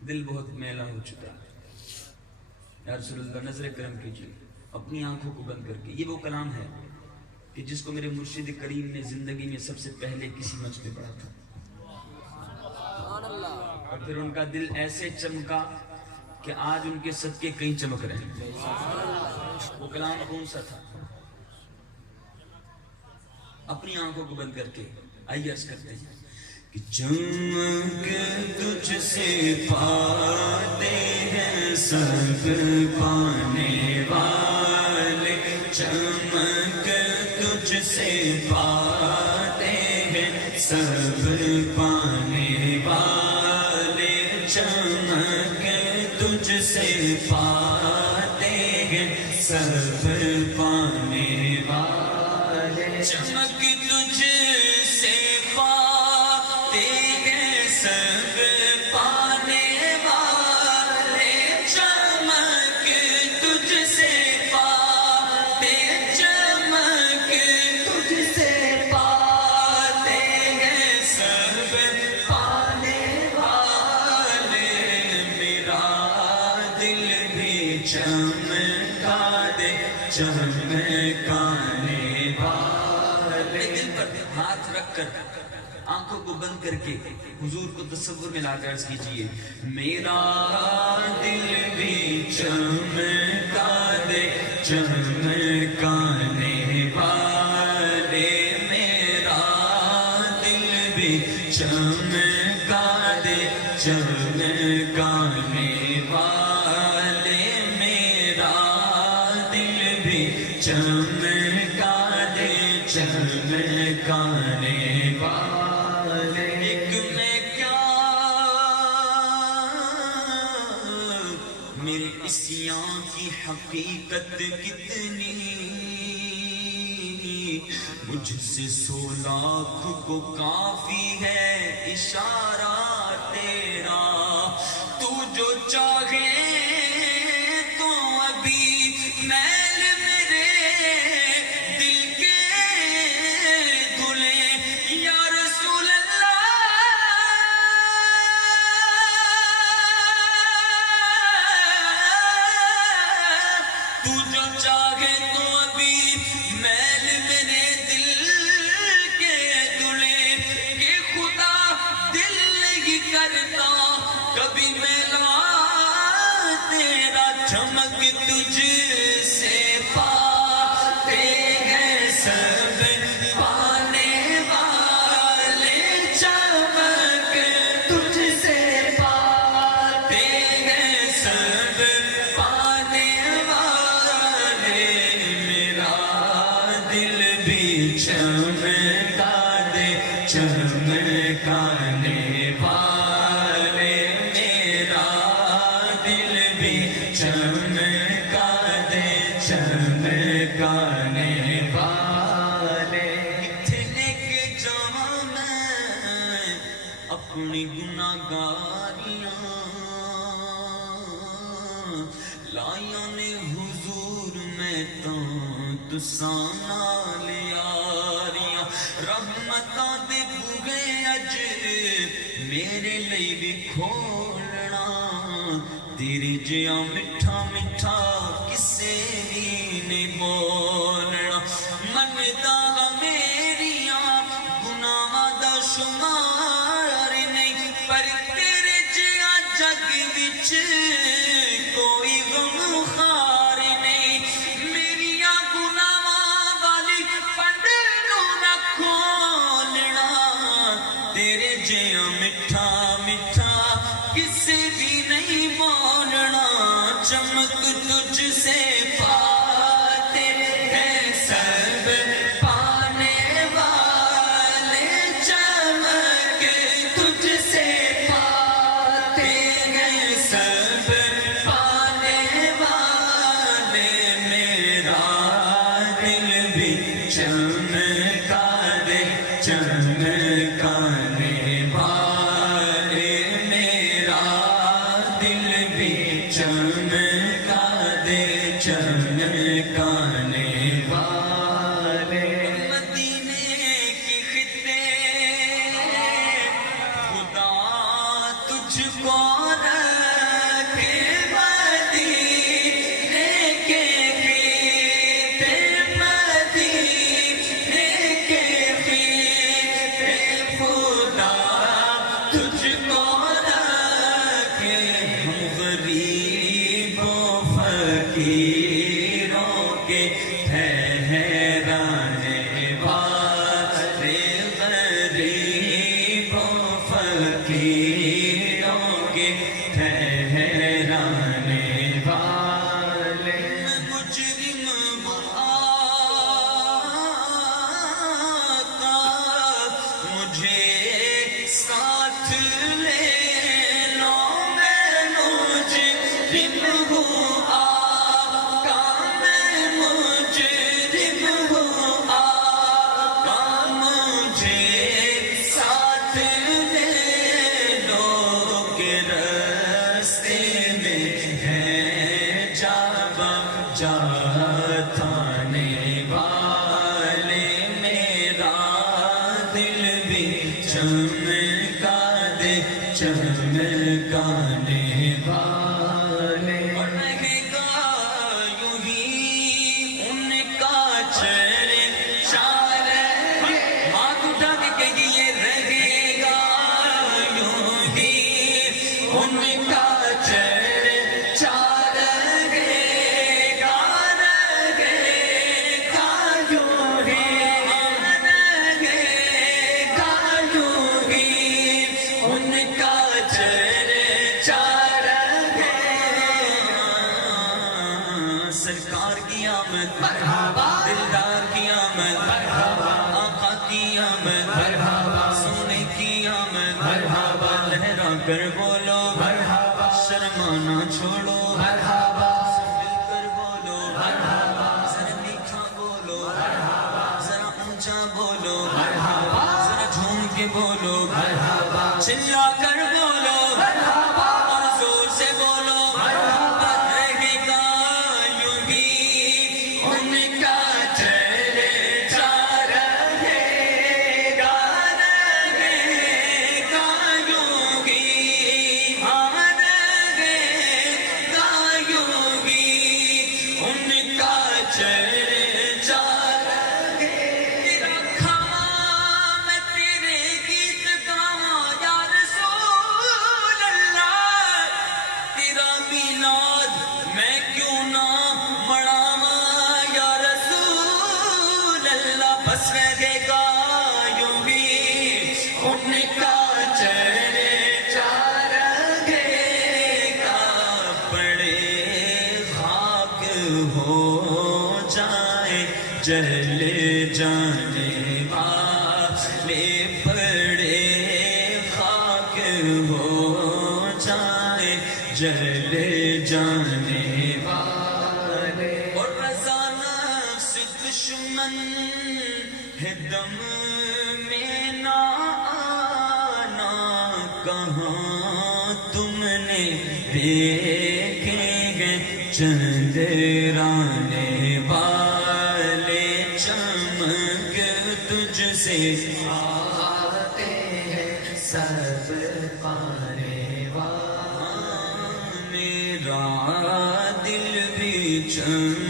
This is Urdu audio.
دل بہت میلا ہو چکا ہے، یا رسول اللہ نظر کرم کیجیے اپنی آنکھوں کو بند کر کے. یہ وہ کلام ہے کہ جس کو میرے مرشد کریم نے زندگی میں سب سے پہلے کسی منچ پہ پڑھا تھا، اور پھر ان کا دل ایسے چمکا کہ آج ان کے صدقے کہیں چمک رہے ہیں. وہ کلام کون سا تھا؟ اپنی آنکھوں کو بند کر کے آئیے عرض کرتے ہیں کہ چمک تجھ سے پاتے ہیں سب پانے والے، چمک تجھ سے پاتے ہیں سب پانے والے، چمک تجھ سے پاتے ہیں سب پانے والے، چمک تجھ سے پاتے ہیں سب پانے والے، چمک تجھ سے پاتے، چمک تجھ سے پاتے ہیں سب پانے والے، میرا دل بھی چمکا دے چمکانے والے. دل پر ہاتھ رکھ کر آنکھوں کو بند کر کے حضور کو تصور میں لا کر عرض کیجئے میرا دل بھی چمکا دے چمکانے والے، میرا دل بھی چمکا دے چمکانے والے، میرا دل بھی چمکا دے چمکانے والے. ایک میں کیا میرے عصیاں کی حقیقت کتنی، مجھ سے 100 لاکھ کو کافی ہے اشارہ تیرا، تو جو چاہے تو ابھی میل میرے دل کے دھلے یا رسول اللہ، تو جو چاہے تو ابھی میل میرے دل کے دھلے، کہ خدا دل نہیں کرتا کبھی میلا تیرا، چمک تجھ سے پاتے ہیں سب پانے والے، چمک تجھ سے پاتے ہیں سب پانے والے، میرا دل بھی چمکا دے چمکانے والے، میرا دل بھی چمکا دے چمکانے والے. اتنے کے جہاں میں اپنی گناہگاریاں لائیاں نے حضور میں تو سانا لیاریاں، رحمتاں دے بوہے اج میرے لئی بھی کھولنا، تیری جیا مٹھا مٹھا کسے بھی نہیں بولنا، مندا میریاں گناہاں دا شمار نہیں، پر تیرے جیا جگ وچ کوئی غم خار نہیں، میریاں گناہاں والی پنڈ نوں نہ کھولنا، تیرے جیا مٹھا مٹھا کسے بھی نہیں بولنا، چمک تجھ سے پاتے ہیں سب پانے والے، چمک تجھ سے پاتے ہیں سب پانے والے، میرا دل بھی چمکا دے چمکانے والے، میرا دل بھی چمکا دے گے ٹھہرانے والے مجرم آقا مجھے ساتھ لے لو میں مجرم ہوں آقا میں مجرم ہوں آقا مجھے ساتھ لے لو کہ رستے میں ہے جا تھانے والے میرا دل بھی چمکا دے چمکانے والے رہے گا یوں ہی ان کا چرچا ہاتھ اٹھا کے کہیے رہے گا یوں ہی ان کا چرچا سرکار کی آمد مرحبا دلدار کی آمد مرحبا آقا کی آمد مرحبا سونے کی آمد مرحبا لہرا کر بولو مرحبا شرمانا چھوڑو مرحبا مل کر بولو مرحبا ذرا میٹھا بولو مرحبا ذرا اونچا بولو مرحبا ذرا جھوم کے بولو مرحبا چلا کر بولو مرحبا اور زور سے بولو مرحبا رہے گا بس رہے گا یوں ہی ان کا چرچا رہے گا پڑے خاک ہو جائے جل جانے والے پڑے خاک ہو جائے جل جانے والے اور رضا نفس دشمن ہے دم میں نہ آنا کہاں تم نے دیکھیں گے چندرانے والے چمک تجھ سے آتے ہیں سب پانے والے میرا دل بھی چمک